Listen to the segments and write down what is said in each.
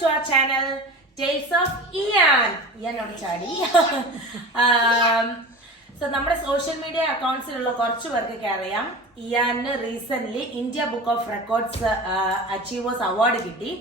to our channel Tales of Ian. Ian on Chadi. So നമ്മുടെ social media അക്കൗണ്ട്സിലുള്ള കുറച്ച് പേർക്കൊക്കെ അറിയാം ഇയാന് recent India book of records achievers award കിട്ടി.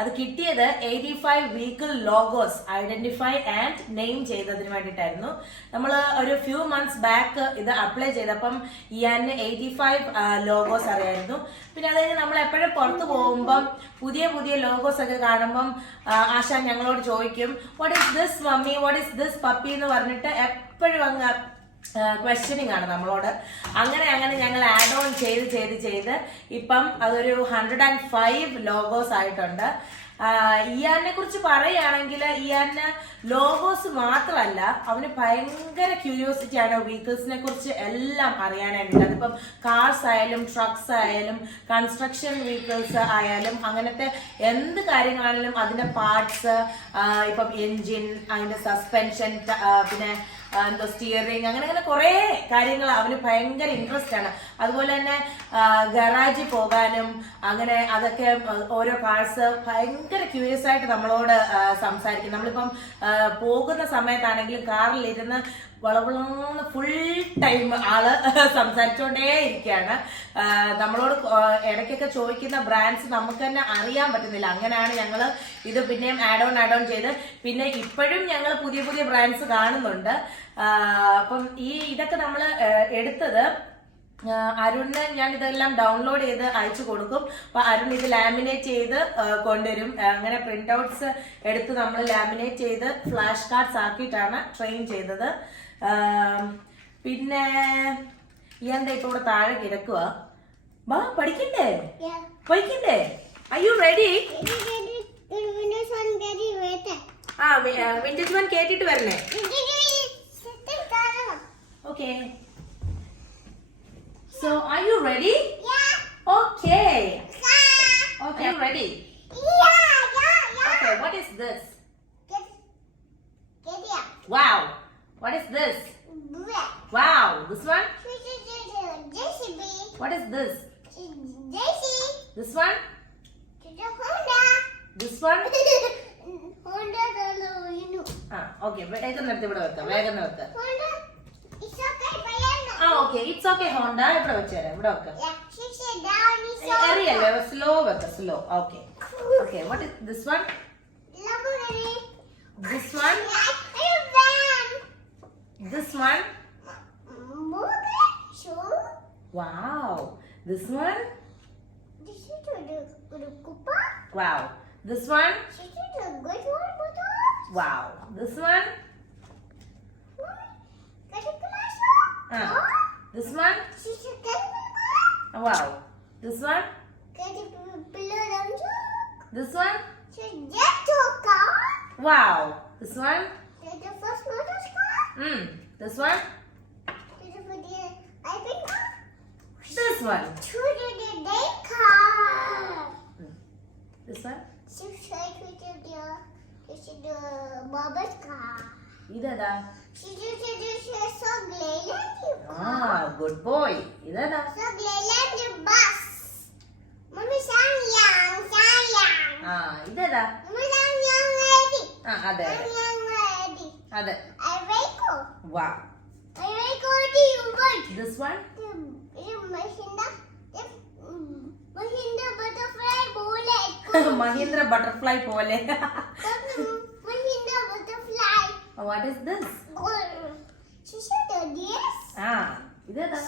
അത് കിട്ടിയത് 85 vehicle logos identify and name ചെയ്തതിന് വേണ്ടിയിട്ടായിരുന്നു. നമ്മൾ ഒരു ഫ്യൂ മന്ത്സ് ബാക്ക് ഇത് അപ്ലൈ ചെയ്തപ്പം ഇയാന് 85 ലോഗോസ് അറിയായിരുന്നു. പിന്നെ അത് കഴിഞ്ഞ് നമ്മൾ എപ്പോഴും പുറത്തു പോകുമ്പം പുതിയ പുതിയ ലോഗോസ് ഒക്കെ കാണുമ്പം ആശ ഞങ്ങളോട് ചോദിക്കും what is this mummy, what is this puppy എന്ന് പറഞ്ഞിട്ട് എപ്പോഴും അങ്ങ് ക്വസ്റ്റ്യനിങ് ആണ് നമ്മളോട്. അങ്ങനെ ഞങ്ങൾ ആഡ് ഓൺ ചെയ്ത് ഇപ്പം അതൊരു 105 ലോഗോസ് ആയിട്ടുണ്ട്. ഇയാനെ കുറിച്ച് പറയുകയാണെങ്കിൽ ഇയാന് ലോഗോസ് മാത്രമല്ല, അവന് ഭയങ്കര ക്യൂരിയോസിറ്റി ആണ് വെഹിക്കിൾസിനെ കുറിച്ച് എല്ലാം അറിയാനായിട്ട്. അതിപ്പം കാർസ് ആയാലും ട്രക്സ് ആയാലും കൺസ്ട്രക്ഷൻ വെഹിക്കിൾസ് ആയാലും അങ്ങനത്തെ എന്ത് കാര്യങ്ങളാണെങ്കിലും അതിന്റെ പാർട്സ്, ഇപ്പം എൻജിൻ, അതിന്റെ സസ്പെൻഷൻ, പിന്നെ എന്തോ സ്റ്റിയറിംഗ്, അങ്ങനെ കുറെ കാര്യങ്ങൾ അവന് ഭയങ്കര ഇൻട്രസ്റ്റ് ആണ്. അതുപോലെ തന്നെ ഗറാജിൽ പോകാനും അങ്ങനെ അതൊക്കെ ഓരോ കാർസ് ഭയങ്കര ക്യൂരിയസ് ആയിട്ട് നമ്മളോട് സംസാരിക്കും. നമ്മളിപ്പം പോകുന്ന സമയത്താണെങ്കിലും കാറിലിരുന്ന് വളവളന്ന് ഫുൾ ടൈം ആള് സംസാരിച്ചോണ്ടേ ഇരിക്കുകയാണ്. നമ്മളോട് ഇടയ്ക്കൊക്കെ ചോദിക്കുന്ന ബ്രാൻഡ്സ് നമുക്ക് തന്നെ അറിയാൻ പറ്റുന്നില്ല. അങ്ങനെയാണ് ഞങ്ങൾ ഇത് പിന്നെയും ആഡ് ഓൺ ചെയ്ത് പിന്നെ ഇപ്പോഴും ഞങ്ങൾ പുതിയ പുതിയ ബ്രാൻഡ്സ് കാണുന്നുണ്ട്. അപ്പം ഇതൊക്കെ നമ്മൾ എടുത്തത് അരുണിന് ഞാൻ ഇതെല്ലാം ഡൗൺലോഡ് ചെയ്ത് അയച്ചു കൊടുക്കും. അപ്പൊ അരുൺ ഇത് ലാമിനേറ്റ് ചെയ്ത് കൊണ്ടുവരും. അങ്ങനെ പ്രിന്റ് ഔട്ട്സ് എടുത്ത് നമ്മൾ ലാമിനേറ്റ് ചെയ്ത് ഫ്ലാഷ് കാർഡ്സ് ആക്കിയിട്ടാണ് ട്രെയിൻ ചെയ്തത്. പിന്നെ ഇയാന്റെ ഇപ്പൊ ഇവിടെ താഴെ കിടക്കുക. വാ പഠിക്കണ്ടേ? Are you ready? Vintage one കേട്ടിട്ട് വരണേ. Okay. So, are you ready? Yeah. Okay. Yeah. Okay, are you ready? Yeah. Okay, what is this? Get here. Wow. What is this? Black. Wow. This one? JCB. What is this? JC. This one? Honda. This one? Honda you know. Okay. വേഗം നിർത്തി ഇവിടെ വെക്കാം. വേഗം നിർത്ത്. Honda. It's okay, Bayana. Okay. It's okay, Honda. ഇവിടെ വെച്ചേരാം. ഇവിടെ വെക്കാം. Yeah. She said down is okay. അറിയല്ലേ? സ്ലോ വെക്കാം. Slow. Okay. Okay. What is this one? Lamborghini. This one? Van. This one? Morgan. Sure. Wow. This one? This is the Kupa. Wow. This one? This is a good one, but Wow. This one? This one? Wow. This one? This one? Wow. This one? This one? This one? This one? Baba's car. ഇതേതാ? She so Good boy. ഇതേതാ? So the bus. Mommy sayang. ഇതേതാ? Mommy sayang ready. അതെ Ready. അതെ. I wake up. Wow. I wake up to you what? This one? Mahinda butterfly bullet. Mahindra butterfly പോലെ. Mahinda butterfly. What is this? She said this. ഇതേതാ?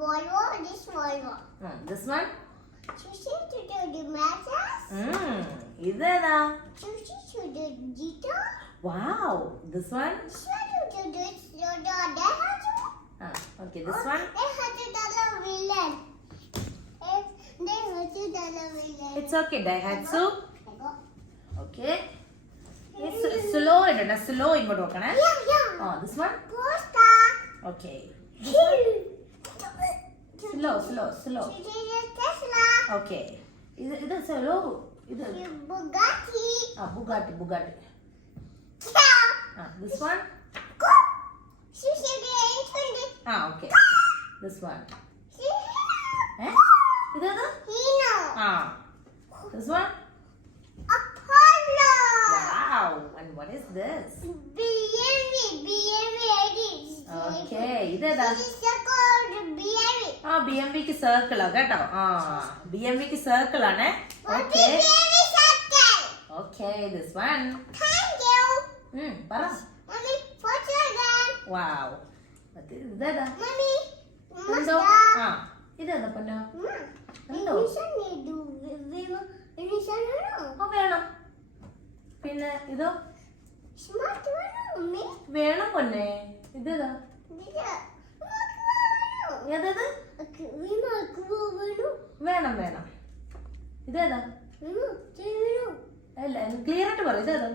Volvo, this Volvo. This one? She said to the mattress. ഇതേതാ? She said to the guitar. Wow. This one? She said to the Okay, this one? villain. It's okay, Daihatsu. Okay. It's slow ഇടണം. Slow ഇങ്ങോട്ട് നോക്കണേ. Yeah. This one? Costa. Okay. Slow. Slow. She said Tesla. Okay. ഇത് slow. ഇത് Bugatti. Bugatti. Yeah. This one? She said Infinity. Okay. This one? She ഇതേതാ? Hino. This one? Circle കേട്ടോ. ആ BMW circle ആണ്. Okay okay this one. പറ. വാവ്. ഇതേതാ? എന്തോ? ആ ഇതേതാ പൊന്നോ? എന്തോ? വേണം. പിന്നെ ഇതോ വേണം പൊന്നെ. ഇതേതാ? ഏതത്? വേണം വേണം. ഇതേതാ? അല്ല ക്ലിയർ ആയിട്ട് പറ. ഇതേതാ?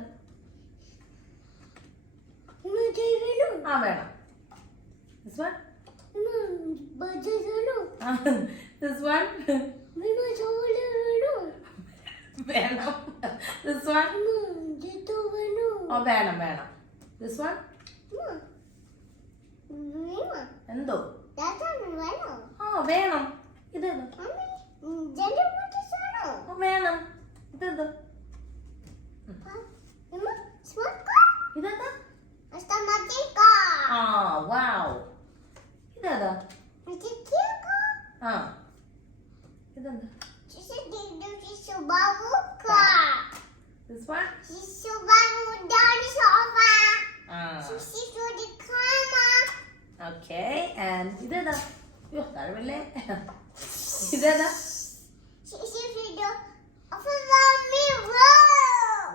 ആ വേണം. This one? This one? വേണം. This one? ഓ വേണം വേണം. This one? എന്തോ? ആ വേണം. ഇതേതാ? വേണം. ഇതേതാ? ഇതേതാ? ആ വാവ്. ഇതേതാ? ആ ഇതെന്താ? This one? Okay, and ഇതേതാ? യോ താഴെ ഇതേതാ?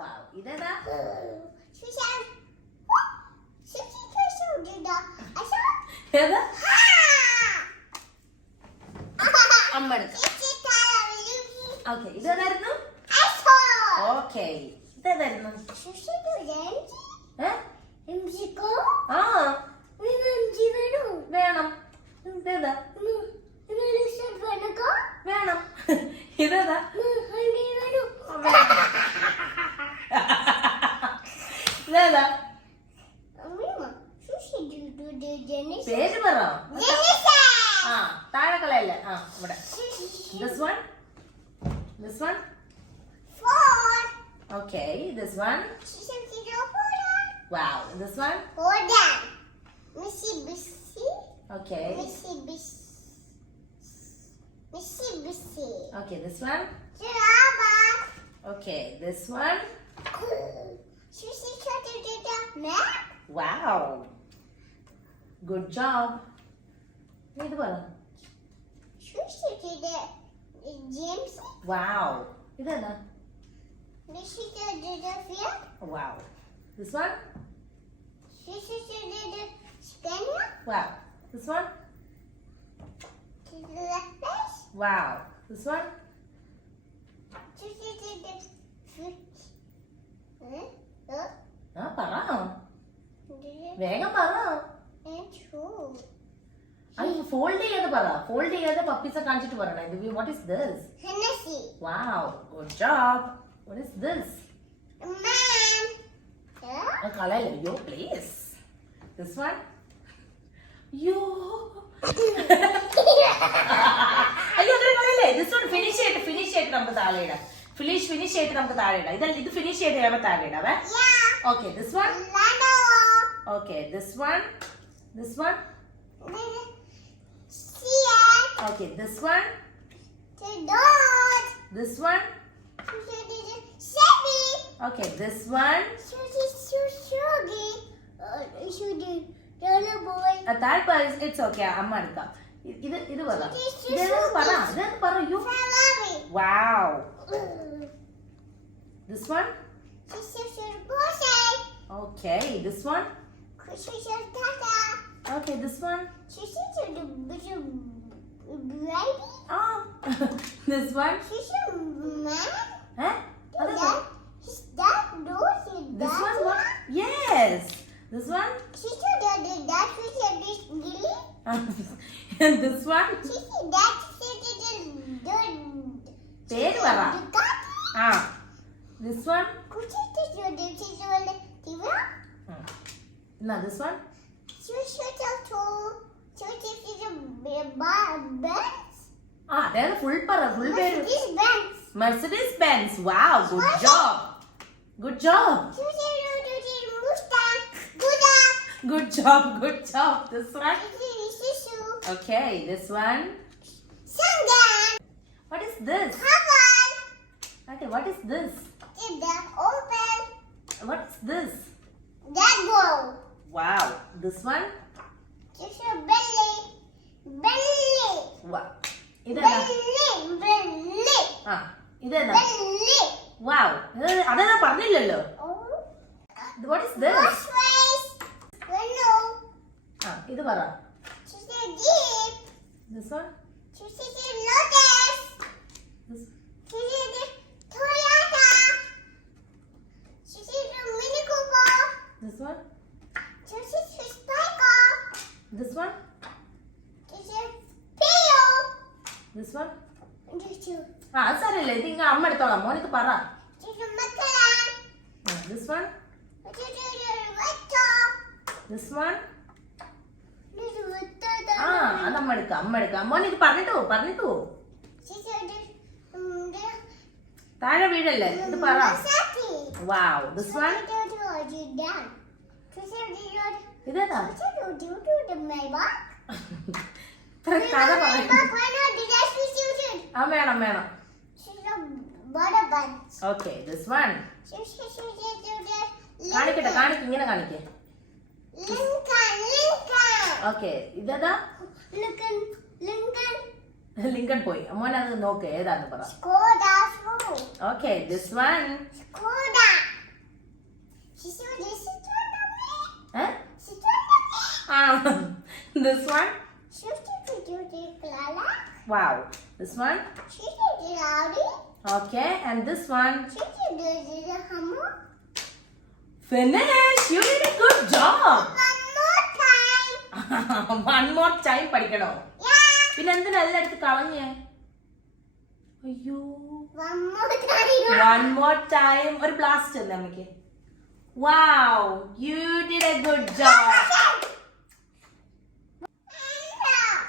വാവ്. ഇതേതാ? ഏതാ? അമ്മ എടുക്ക. ഓക്കെ ഇതേതായിരുന്നു? ഓക്കെ ഇതേതായിരുന്നു? ആ വേണം. ഇതേതാ? വേണം. ഇതേതാ? ഇതേതാ? പേര് പറ. ആ താഴെ കളയല്ലേ. ആ ഇവിടെ. This one? This one? Okay, this one? Wow, this one? Okay. Okay, this one? Okay, this one? Wow. Good job. ഇത് പറ. Wow. ഇതെന്താ? Wow. This one? Wow. This one? Wow. This one? ആ പറ. വേഗം പറ. അയ്യോ ഫോൾഡ് ചെയ്യാതെ പറ. ഫോൾഡ് ചെയ്യാതെ പപ്പീസ കാണിച്ചിട്ട് പറയണേ. What is this? Wow. Good job. What is this? കളയല്ലേ. അയ്യോ പ്ലീസ്. This one? അയ്യോ അയ്യോ അങ്ങനെ കളയല്ലേ. This one ഫിനിഷ് ചെയ്തിട്ട് നമുക്ക് താഴെ ഇടാം. ഫിനിഷ് ചെയ്തിട്ട് നമുക്ക് താഴെ ഇടാം. ഇത് ഫിനിഷ് ചെയ്ത് കഴിയുമ്പോൾ താഴെ ഇടാവേ. Okay, this one? Okay, this one? This one? Okay, this one? This one? Okay, this one? That part is it's okay. amma edukam. Idu vara. Idu para you. Wow. This one? Okay, this one? Okay, this one? Ah. This one? Huh? This one what? Yes. This one? And this one? പേര് പറ. ആ this one? Now this one? Ah, they're full para, full പേര്. Mercedes Benz. Wow, good job. Good job. Good job. This one? Okay, this one? Sundan. What is this? Cover. Okay, what is this? Did the open. What is this? That go. Wow. This one? Just a belly. Belly. Wow. ഇതെന്താ? Belly. ആ ഇതെന്താ? Belly. Wow. അതെന്നാ പറഞ്ഞില്ലല്ലോ. Oh. What is this? Wash face. Hello. ആ ഇത് പറ. She's a deep. This one? She's a lotus. This. She's a Toyota. She's a Mini Cooper. This one? She's a Spiker. This one? She's a Pio. This one? She's a ആ അത് സാരമില്ല ഇത് ഇങ്ങ അമ്മ എടുത്തോളാം മോൻ ഇത് പറ. Makalan. This one? She's a Vector. This one? She's a Vector. ആ അത് അമ്മ എടുക്കാം മോൻ ഇത് പറഞ്ഞിട്ട് പോ. She's a താഴെ വീഴല്ലേ ഇത് പറ. Masaki. Wow. This one? ഇതേതാ? ഇത്ര കഥ പറയും. ആ വേണം. Okay this one. കാണിക്കട്ടെ ഇങ്ങനെ കാണിക്കേ. ഓക്കെ ഇതേതാ? ലിങ്കൺ പോയി. മോൻ അത് നോക്ക് ഏതാന്ന് പറ. Okay this one. ആ this one. Wow. This one? Okay, and this one? Finish! You did a good job! One more time പഠിക്കണോ? പിന്നെ എന്തിനാ എല്ലാം എടുത്ത് കളഞ്ഞേ? അയ്യോ. One more time. ഒരു ബ്ലാസ്റ്റ് അല്ലേ അമ്മയ്ക്ക്? Wow! You did a good job!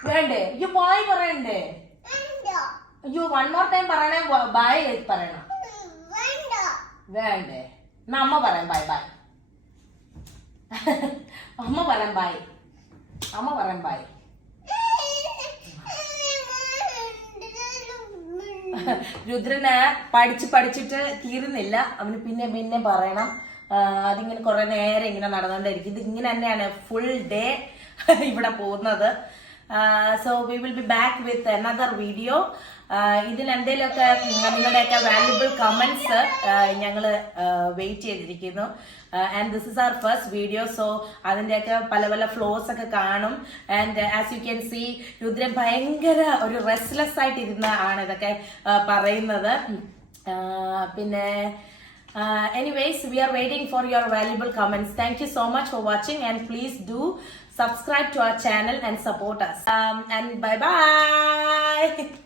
വേണ്ടേ? അയ്യോ ബൈ പറയണ്ടേ? അയ്യോ വൺ മോർ ടൈം പറയണേ ബൈ പറയണം. വേണ്ടേ? എന്നാ അമ്മ പറയാം ബൈ. അമ്മ പറയാം ബൈ. രുദ്രന് പഠിച്ചിട്ട് തീരുന്നില്ല. അവന് പിന്നെ പറയണം. അതിങ്ങനെ കുറെ നേരം ഇങ്ങനെ നടന്നുകൊണ്ടിരിക്കും. ഇത് ഇങ്ങനെ തന്നെയാണ് ഫുൾ ഡേ ഇവിടെ പോകുന്നത്. So we will be back with another video. ഇതിൽ എന്തെങ്കിലുമൊക്കെ നിങ്ങളുടെയൊക്കെ വാല്യുബിൾ കമന്റ്സ് ഞങ്ങൾ വെയിറ്റ് ചെയ്തിരിക്കുന്നു. And this is our first video. So അതിൻ്റെയൊക്കെ പല ഫ്ലോസ് ഒക്കെ കാണും. And as you can see Rudran ഭയങ്കര ഒരു റെസ്റ്റ്ലെസ് ആയിട്ട് ഇരുന്ന ആണ് ഇതൊക്കെ പറയുന്നത്. പിന്നെ anyways, we are waiting for your valuable comments. Thank you so much for watching, and please do subscribe to our channel and support us. And bye bye.